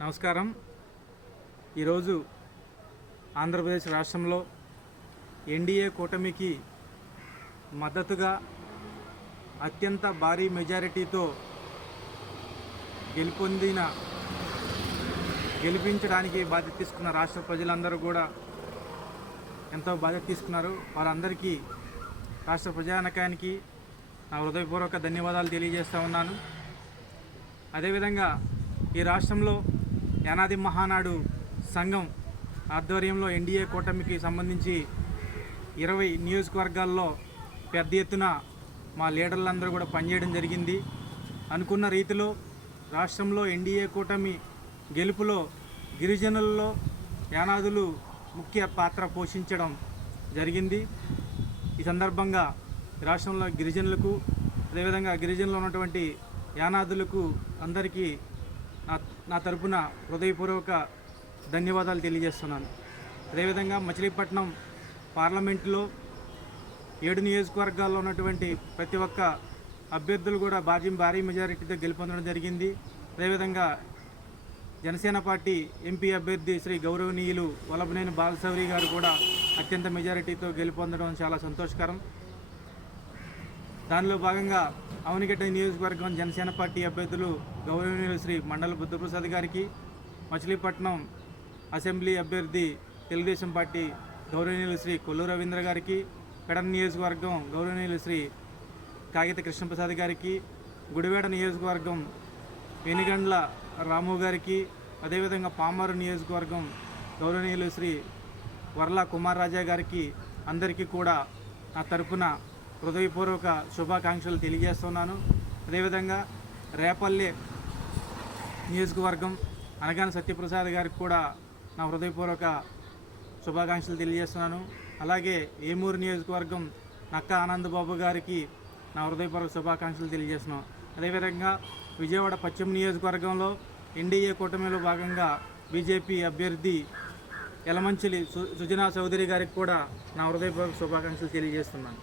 నమస్కారం. ఈరోజు ఆంధ్రప్రదేశ్ రాష్ట్రంలో ఎన్డీఏ కూటమికి మద్దతుగా అత్యంత భారీ మెజారిటీతో గెలిపించడానికి బాధ్యత తీసుకున్న రాష్ట్ర ప్రజలందరూ కూడా ఎంతో బాధ్యత తీసుకున్నారు. వారందరికీ రాష్ట్ర ప్రజానకానికి నా హృదయపూర్వక ధన్యవాదాలు తెలియజేస్తూ ఉన్నాను. అదేవిధంగా ఈ రాష్ట్రంలో యానాది మహానాడు సంఘం ఆధ్వర్యంలో ఎన్డీఏ కూటమికి సంబంధించి 20 నియోజకవర్గాల్లో పెద్ద ఎత్తున మా లీడర్లందరూ కూడా పనిచేయడం జరిగింది. అనుకున్న రీతిలో రాష్ట్రంలో ఎన్డీఏ కూటమి గెలుపులో గిరిజనుల్లో యానాదులు ముఖ్య పాత్ర పోషించడం జరిగింది. ఈ సందర్భంగా రాష్ట్రంలో గిరిజనులకు అదేవిధంగా గిరిజనులు ఉన్నటువంటి యానాదులకు అందరికీ నా తరపున హృదయపూర్వక ధన్యవాదాలు తెలియజేస్తున్నాను. అదేవిధంగా మచిలీపట్నం పార్లమెంటులో 7 నియోజకవర్గాల్లో ఉన్నటువంటి ప్రతి ఒక్క అభ్యర్థులు కూడా భారీ మెజారిటీతో గెలుపొందడం జరిగింది. అదేవిధంగా జనసేన పార్టీ ఎంపీ అభ్యర్థి శ్రీ గౌరవనీయులు వల్లభనేని బాలశౌరి గారు కూడా అత్యంత మెజారిటీతో గెలుపొందడం చాలా సంతోషకరం. దానిలో భాగంగా అవనిగడ్డ నియోజకవర్గం జనసేన పార్టీ అభ్యర్థులు గౌరవనీయులు శ్రీ మండల బుద్ధప్రసాద్ గారికి, మచిలీపట్నం అసెంబ్లీ అభ్యర్థి తెలుగుదేశం పార్టీ గౌరవనీయులు శ్రీ కొల్లు రవీంద్ర గారికి, పెడన నియోజకవర్గం గౌరవనీయులు శ్రీ కాగిత కృష్ణప్రసాద్ గారికి, గుడివేడ నియోజకవర్గం వెనుగండ్ల రాము గారికి, అదేవిధంగా పామరు నియోజకవర్గం గౌరవనీయులు శ్రీ వర్ల కుమార్ రాజా గారికి అందరికీ కూడా నా తరపున హృదయపూర్వక శుభాకాంక్షలు తెలియజేస్తున్నాను. అదేవిధంగా రేపల్లె నియోజకవర్గం అనగాని సత్యప్రసాద్ గారికి కూడా నా హృదయపూర్వక శుభాకాంక్షలు తెలియజేస్తున్నాను. అలాగే ఏమూరు నియోజకవర్గం నక్క ఆనందబాబు గారికి నా హృదయపూర్వక శుభాకాంక్షలు తెలియజేస్తున్నాను. అదేవిధంగా విజయవాడ పశ్చిమ నియోజకవర్గంలో ఎన్డీఏ కూటమిలో భాగంగా బీజేపీ అభ్యర్థి యలమంచిలి సుజనా చౌదరి గారికి కూడా నా హృదయపూర్వక శుభాకాంక్షలు తెలియజేస్తున్నాను.